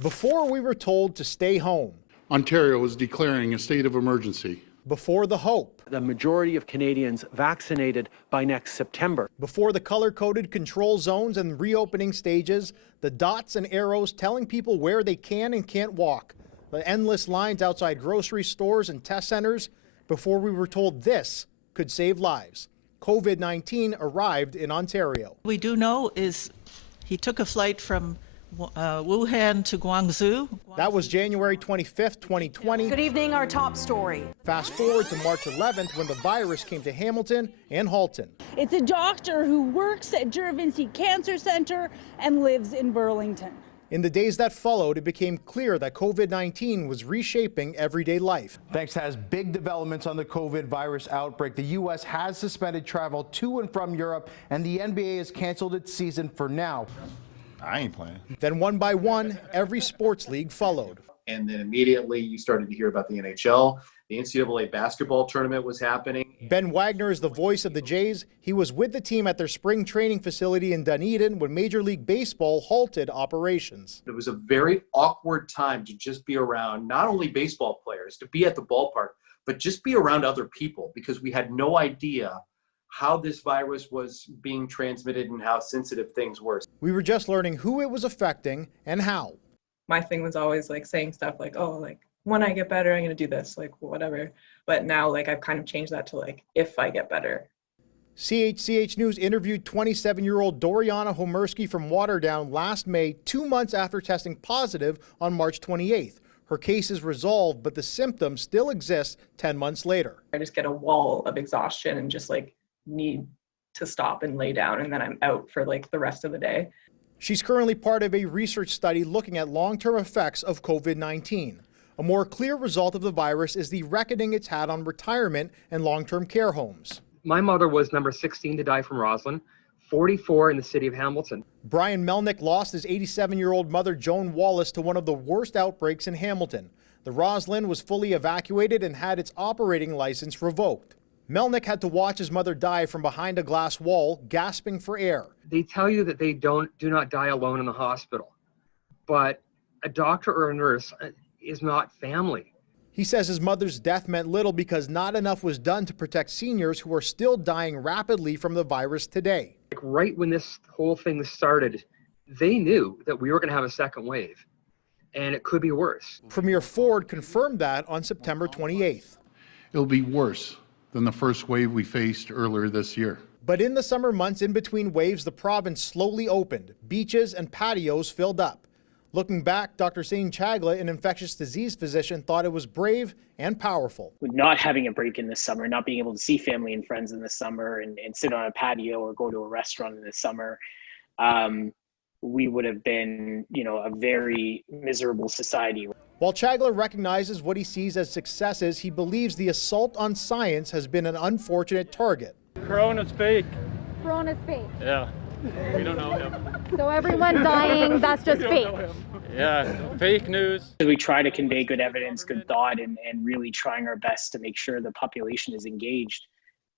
Before we were told to stay home. Ontario is declaring a state of emergency. Before the hope. The majority of Canadians vaccinated by next September. Before the color-coded control zones and reopening stages, the dots and arrows telling people where they can and can't walk. The endless lines outside grocery stores and test centers. Before we were told this could save lives. COVID-19 arrived in Ontario. We do know is he took a flight from Wuhan to Guangzhou. That was January 25th, 2020. Good evening, our top story. Fast forward to March 11th when the virus came to Hamilton and Halton. It's a doctor who works at Juravinci Cancer Center and lives in Burlington. In the days that followed, it became clear that COVID-19 was reshaping everyday life. Thanks to big developments on the COVID virus outbreak, the U.S. has suspended travel to and from Europe, and the NBA has canceled its season for now. I ain't playing. Then one by one, every sports league followed. And then immediately you started to hear about the NHL. The NCAA basketball tournament was happening. Ben Wagner is the voice of the Jays. He was with the team at their spring training facility in Dunedin when Major League Baseball halted operations. It was a very awkward time to just be around not only baseball players, to be at the ballpark, but just be around other people because we had no idea how this virus was being transmitted and how sensitive things were. We were just learning who it was affecting and how. My thing was always like saying stuff like, oh, like when I get better, I'm going to do this, like whatever. But now like I've kind of changed that to like, if I get better. CHCH News interviewed 27-year-old Doriana Homersky from Waterdown last May, 2 months after testing positive on March 28th. Her case is resolved, but the symptoms still exist 10 months later. I just get a wall of exhaustion and just like need to stop and lay down, and then I'm out for like the rest of the day. She's currently part of a research study looking at long-term effects of COVID-19. A more clear result of the virus is the reckoning it's had on retirement and long-term care homes. My mother was number 16 to die from Roslyn, 44 in the city of Hamilton. Brian Melnick lost his 87-year-old mother, Joan Wallace, to one of the worst outbreaks in Hamilton. The Roslyn was fully evacuated and had its operating license revoked. Melnick had to watch his mother die from behind a glass wall, gasping for air. They tell you that they do not die alone in the hospital, but a doctor or a nurse is not family. He says his mother's death meant little because not enough was done to protect seniors who are still dying rapidly from the virus today. Like right when this whole thing started, they knew that we were going to have a second wave, and it could be worse. Premier Ford confirmed that on September 28th. It'll be worse than the first wave we faced earlier this year. But in the summer months in between waves, the province slowly opened. Beaches and patios filled up. Looking back, Dr. Sane Chagla, an infectious disease physician, thought it was brave and powerful. Not having a break in the summer, not being able to see family and friends in the summer and sit on a patio or go to a restaurant in the summer, we would have been, a very miserable society. While Chagla recognizes what he sees as successes, he believes the assault on science has been an unfortunate target. Corona's fake. Corona's fake. Yeah, we don't know him. So everyone dying, that's just fake. Yeah, fake news. We try to convey good evidence, good thought, and really trying our best to make sure the population is engaged.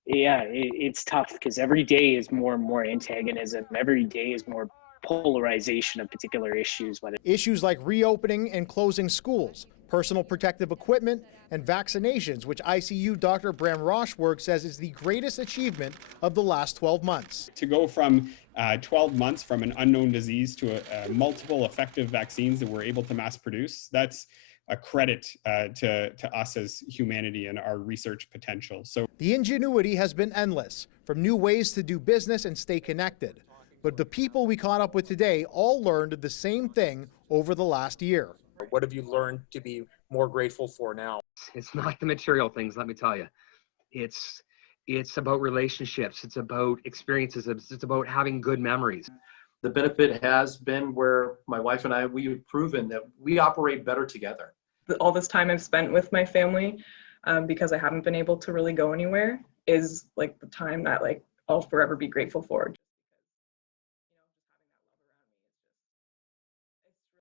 Yeah, it's tough because every day is more and more antagonism. Every day is more polarization of particular issues. Issues like reopening and closing schools, personal protective equipment, and vaccinations, which ICU Dr. Bram Roshwork says is the greatest achievement of the last 12 months. To go from 12 months from an unknown disease to multiple effective vaccines that we're able to mass produce, that's a credit to us as humanity and our research potential. So the ingenuity has been endless, from new ways to do business and stay connected. But the people we caught up with today all learned the same thing over the last year. What have you learned to be more grateful for now? It's not the material things, let me tell you. It's about relationships. It's about experiences. It's about having good memories. The benefit has been where my wife and I, we've proven that we operate better together. All this time I've spent with my family, because I haven't been able to really go anywhere, is like the time that like I'll forever be grateful for.